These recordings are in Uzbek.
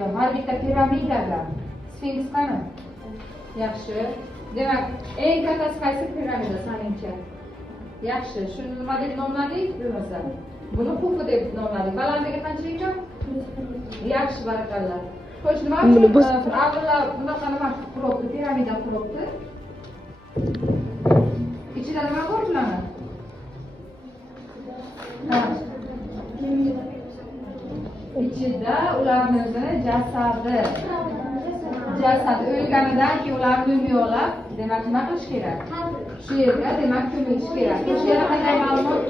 Yo'q, har bitta piramidada Sfinks qani? Yaxshi. Demak, eng kattasi qaysi piramida saningcha? Yaxshi. Shuni nima deb nomladik? Bo'lmasa. Buni Xufu deb nomladik. Balandligi qancha ekan? Yaxshi, barakalloh. Xo'sh, nima uchun avvallar bunaqa nima quribdi, piramida quribdi? Ichida nima bor bularni? İçinde ularni o'zini jasadi o'lganidan keyin ularni ko'miyorlar. Demak, nima qilish kerak? Shu yerga demak ko'milish kerak. Shu yerda qanday ma'lumot?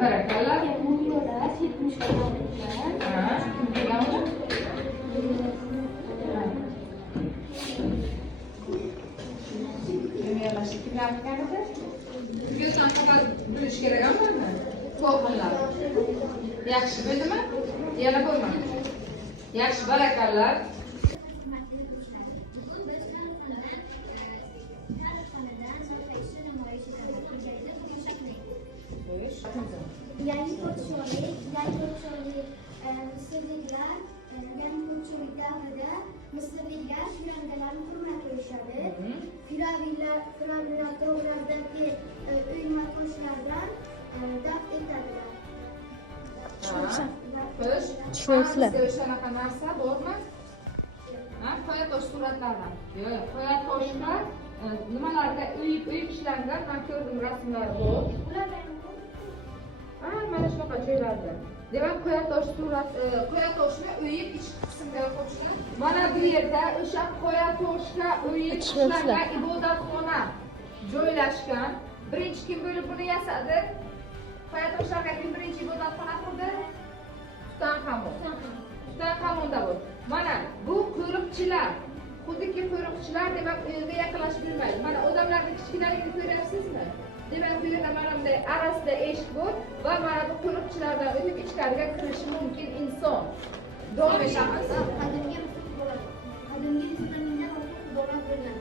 Barakalloh. Gözden kadar buluş gerek ama mı? Tohumlar. Yaxshi bo'ldimi? Yana qo'yma. Yaxshi, barakalloh. Yangi podshohlik Misrliklar yangi podshohlik davrida Misrliklar piramidlarni hurmatlashadi. Piramidlar tog'laridagi uyma toshlardan daf etadilar. Tushunsa. Shunaqa narsa bormi? Ha, qoya tosh suratlardan. Yo'q, qoya toshlar nimalarda uyib ishlangan, men ko'rdim rasmlar bor. Mana shunaqa joylarda. Demak, qoya toshni uyib ichki qismga qo'shgan. Mana bu yerda o'sha qoya toshga uyib ishlangan ibodatxona joylashgan. Birinchi kim bo'lib buni yasadi? Qoya toshlarga kim birinchi ibodatxona qurdi? Tutanxamonda bu. Mana bu qo'riqchilar. Xuddiki qo'riqchilar, demak, u yerga yaqinlashib yurmaydi. Mana odamlarning kichkinaligini ko'ryapsizmi? Demak, bu yerda mana bunday arasida eshik bor va mana bu qo'riqchilardan o'tib ichkariga kirishi mumkin inson. Davom etamiz. Qadimgi Misrda xudolar bo'lgan.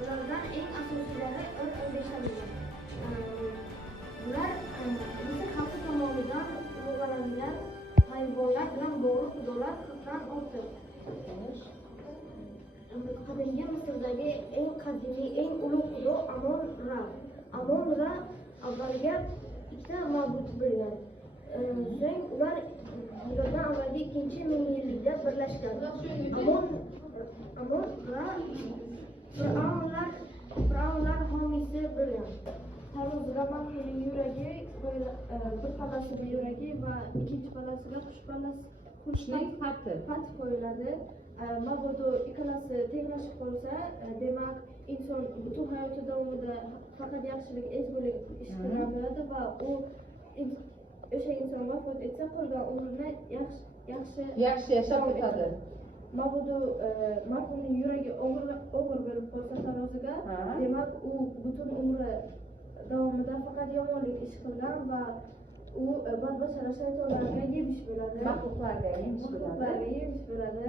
Ulardan eng asosiylari 15 Bular Misr xalqi tomonidan ulug'langan hayvonlar bilan bog'liq xudolar 40dan ortiq. Qadimgi Misrdagi eng qadimiy, eng ulug' xudo Amon-Ra. Amon-Ra avvaliga ikkita ma'bud bo'lgan. So'ng ular miloddan avvalgi 2-ming-yillikda birlashgan. Amon-Ra fir'avnlar homiysi bo'lgan. Hanuz Ramanning yuragi, bir pallasida yuragi va ikkinchi pallasida qushning xatti qo'yiladi. Mabodo ikkalasi tenglashib qolsa, demak, inson butun hayoti davomida faqat yaxshilik, ezgulik ish qila biladi va o'sha inson vafot etsa, qolgan umrini yaxshi yashab o'tadi. Mabodo marhumning yuragi og'ir bo'lib qolsa taroziga, demak, u butun umri davomida faqat yomonlik ish qilgan va u badbashara shaytonlarga yebish bo'ladi. Maxluqlarga yebish bo'ladi.